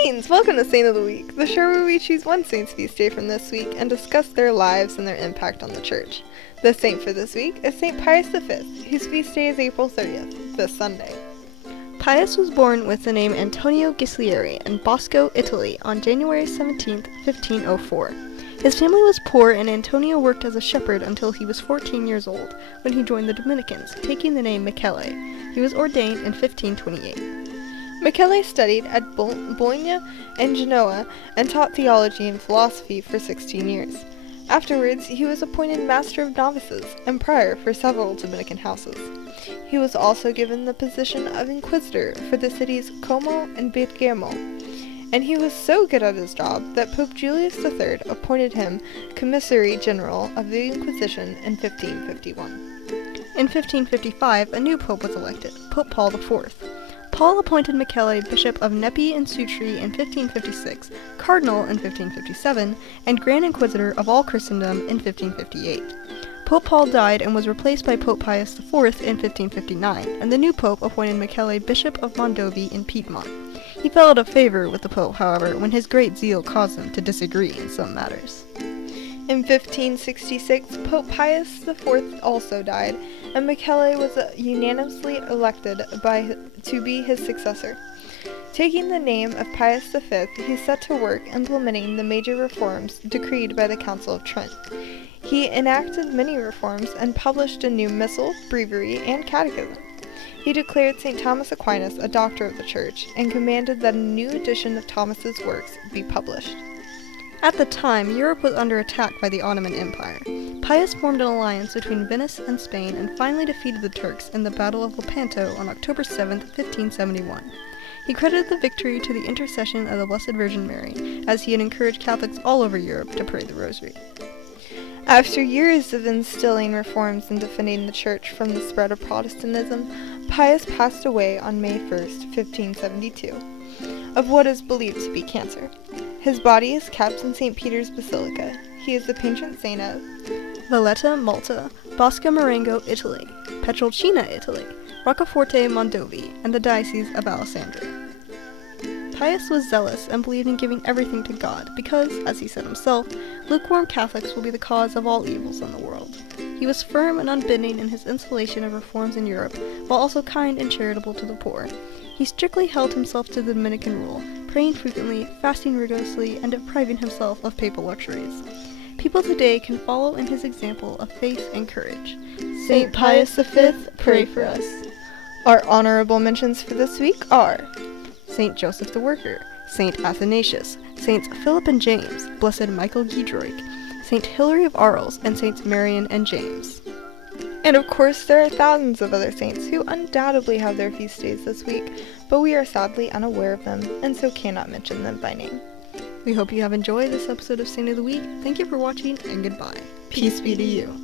Greetings! Welcome to Saint of the Week, the show where we choose one saint's feast day from this week and discuss their lives and their impact on the church. The saint for this week is St. Pius V, whose feast day is April 30th, this Sunday. Pius was born with the name Antonio Ghislieri in Bosco, Italy, on January 17, 1504. His family was poor, and Antonio worked as a shepherd until he was 14 years old, when he joined the Dominicans, taking the name Michele. He was ordained in 1528. Michele studied at Bologna and Genoa and taught theology and philosophy for 16 years. Afterwards, he was appointed Master of Novices and Prior for several Dominican houses. He was also given the position of Inquisitor for the cities Como and Bergamo, and he was so good at his job that Pope Julius III appointed him Commissary General of the Inquisition in 1551. In 1555, a new pope was elected, Pope Paul IV. Paul appointed Michele Bishop of Nepi and Sutri in 1556, Cardinal in 1557, and Grand Inquisitor of all Christendom in 1558. Pope Paul died and was replaced by Pope Pius IV in 1559, and the new pope appointed Michele Bishop of Mondovi in Piedmont. He fell out of favor with the pope, however, when his great zeal caused him to disagree in some matters. In 1566, Pope Pius IV also died, and Michele was unanimously elected to be his successor. Taking the name of Pius V, he set to work implementing the major reforms decreed by the Council of Trent. He enacted many reforms and published a new missal, breviary, and catechism. He declared St. Thomas Aquinas a doctor of the Church and commanded that a new edition of Thomas's works be published. At the time, Europe was under attack by the Ottoman Empire. Pius formed an alliance between Venice and Spain and finally defeated the Turks in the Battle of Lepanto on October 7, 1571. He credited the victory to the intercession of the Blessed Virgin Mary, as he had encouraged Catholics all over Europe to pray the Rosary. After years of instilling reforms and defending the Church from the spread of Protestantism, Pius passed away on May 1, 1572, of what is believed to be cancer. His body is kept in St. Peter's Basilica. He is the patron saint of Valletta, Malta, Bosco Marengo, Italy, Pietrelcina, Italy, Roccaforte, Mondovi, and the Diocese of Alessandria. Pius was zealous and believed in giving everything to God because, as he said himself, lukewarm Catholics will be the cause of all evils in the world. He was firm and unbending in his installation of reforms in Europe, while also kind and charitable to the poor. He strictly held himself to the Dominican rule, praying frequently, fasting rigorously, and depriving himself of papal luxuries. People today can follow in his example of faith and courage. St. Pius V, pray for us. Our honorable mentions for this week are St. Joseph the Worker, St. Athanasius, Saints Philip and James, Blessed Michael Giedroyc, St. Hilary of Arles, and Saints Marian and James. And of course, there are thousands of other saints who undoubtedly have their feast days this week, but we are sadly unaware of them, and so cannot mention them by name. We hope you have enjoyed this episode of Saint of the Week. Thank you for watching, and goodbye. Peace be to you.